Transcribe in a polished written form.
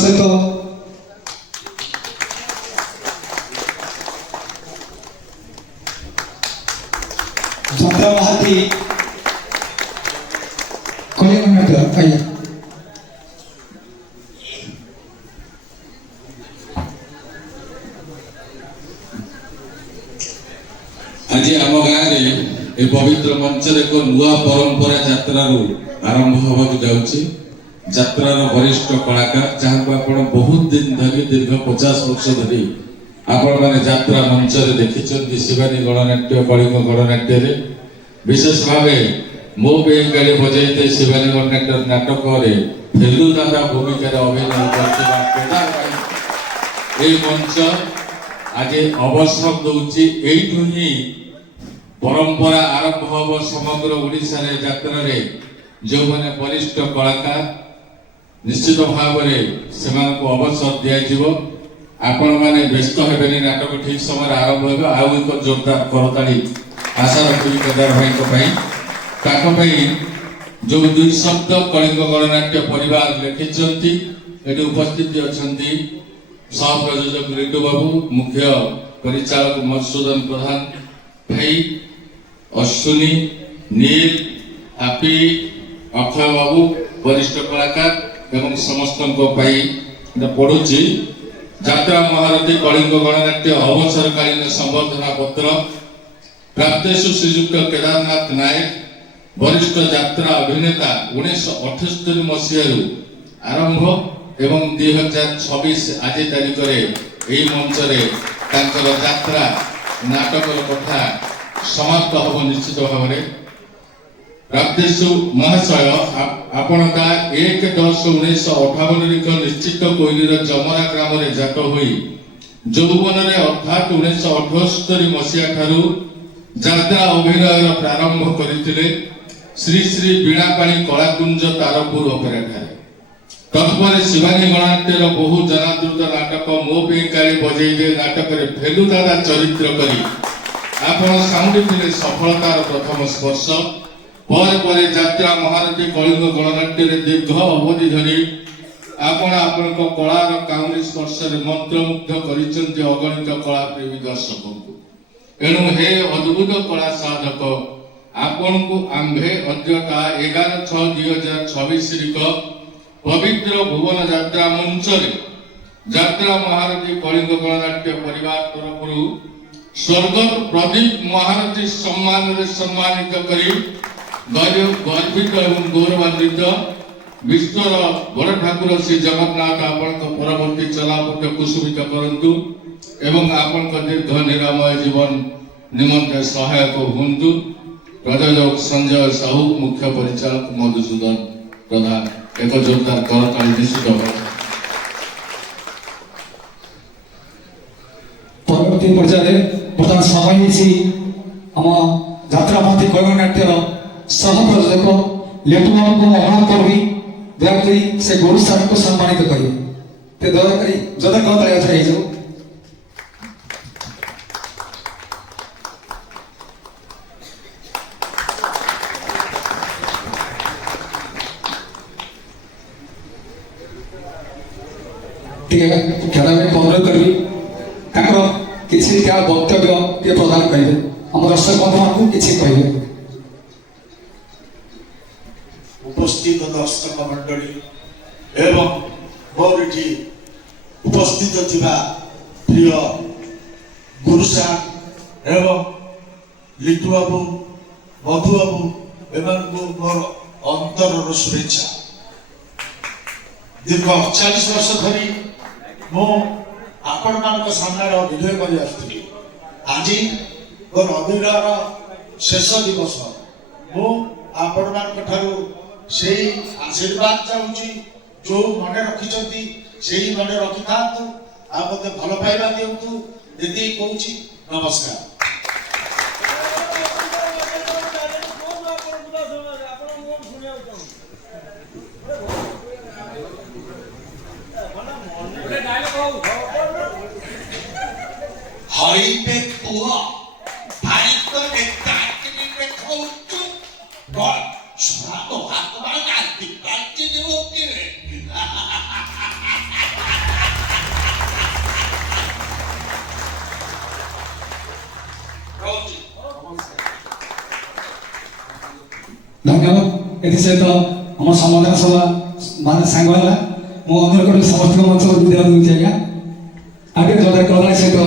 सहित जंता महाती कलिंग नाट्य आइए आज आम गाँव ए पवित्र मंच एक नुआ परंपरा यात्रा आरंभ होगा जाऊँगी। यात्रार वरिष्ठ कलाकार जहाँ को आप बहुत दिन धरी दीर्घ 50 वर्ष धरी आपण मैंने यात्रा मंच देखी शिवानी गणनाट्य कलिंग गणनाट्य विशेष भाव मो बेंगाली बजाई शिवानी गणनाट्य नाटक फेलु दादा भूमिकार अभिनय कर मंच आज अवसर दूची एठू ही परंपरा आरंभ हम समग्र ओडिशा रे यात्रा रे जो माने वरिष्ठ कलाकार निश्चित भाव में अवसर दिज्व आपण मैंने व्यस्त हेबेनी नाटक ठीक समय आरंभ हो आउ एक जोरदार करताली आशा रखी केदार भाई जो दुई शब्द कलिंग गणनाट्य परिवार लिखिंट ये उपस्थित अच्छा सह प्रयोजक रिंटू बाबू मुख्य परिचालक मधुसूदन प्रधान भाई अश्विनी नील हापी अक्षय बाबू वरिष्ठ कलाकार एवं समस्त पढ़ुची यात्रा महारथी कलिंग गणनाट्य अवसरकालीन संबर्धना पत्र प्राप्तेषु श्रीयुक्त केदारनाथ नायक वरिष्ठ यात्रा अभिनेता 1978 मसीह आरंभ एवं 2026 आज तारीख में मंच यात्रा नाटक कथा समाप्त हम निश्चित भाव में प्राप्तेषु महाशय आपण 1/10/1958 निश्चित कोईलीर जमरा ग्राम में जात हुई यौवन अर्थात 1978 मसीहा ठारू यात्रा अभिनय प्रारंभ करते श्री श्री बीणापाणी कलाकुंज तारपुर अपेरा ठारे तत्पर शिवानी गणनाट्यर बहु जनादृत नाटक मो बेंगाली बजाई नाटक फेलु दादा चरित्र करी आपण साउंडी सफलतार प्रथम स्पर्श पर यात्रा महारथी कलिंग गणनाट्य दीर्घ अवधि धरी आपण कलार काउनी स्पर्श मंत्रमुग्ध कर अगणित कला प्रेमी दर्शक एणु हे अद्भुत कला साधक आपण को आंभे अद्यता 11/6/2026 पवित्र भुवन यात्रा मंच यात्रा महारथी कलिंग गणनाट्य परिवार तरफ स्वर्गत प्रदीप महारथी सम्मान सम्मानित करी गर्वित एवं गौरवान्वित विश्वर बड़ ठाकुर श्री जगन्नाथ आपण परवर्ती चलापथ कुसुमित करंतु एवं आपण दीर्घ निरामय जीवन निमंते सहायक हुंतु। प्रयोजक संजय साहू मुख्य परिचालक मधुसूदन प्रधान एक जोरदार करताली निश्चित परवर्ती पर्याय बर्तमान समय आम यात्रा महारथी कलिंग नाट्यर सह प्रयोजक लेटू बाबू को आह्वान करी दयाकोरी से गुरु स्थान को सम्मानित करेंगे दयाकोरी जदा कहता अच्छा हो खेला में अनुरोध करी किसी क्या वक्तव्य ये प्रदान करेंगे हम दर्शक बंधु को किसी कहे उपस्थित दर्शक मंडली एवं मोर उपस्थित थिबा प्रिय गुरुसा एवं लिटू बाबू मधु बाबू एवं मोर अंतर शुभेच्छा दीर्घ 40 वर्ष धरी मो आपण मान सामने अभिनय कर आज मोर अभिनयर शेष दिवस मु आपण मान से आशीर्वाद चाहूँगी जो मन रखी से मन रखी था मत भल पाइबा दिंतु ये कहूँ नमस्कार। हईपे पुह भाई तो देखता कि पे खाऊचू गॉड स्वागत हाथ मार आती पार्टी देवो के ଧନ୍ୟବାଦ। ଏଥିସହିତ ଆମ ସମାଧାନ ସଭା ମାନେ ସାଙ୍ଗ ହେଲା ମୁଁ ଅନୁରୋଧ କରି ସମସ୍ତଙ୍କ ମଞ୍ଚରେ ବିଦାୟ ଦେଉଛି ଆଜ୍ଞା। ଆଗେ ଜଣେ କଲା ସହିତ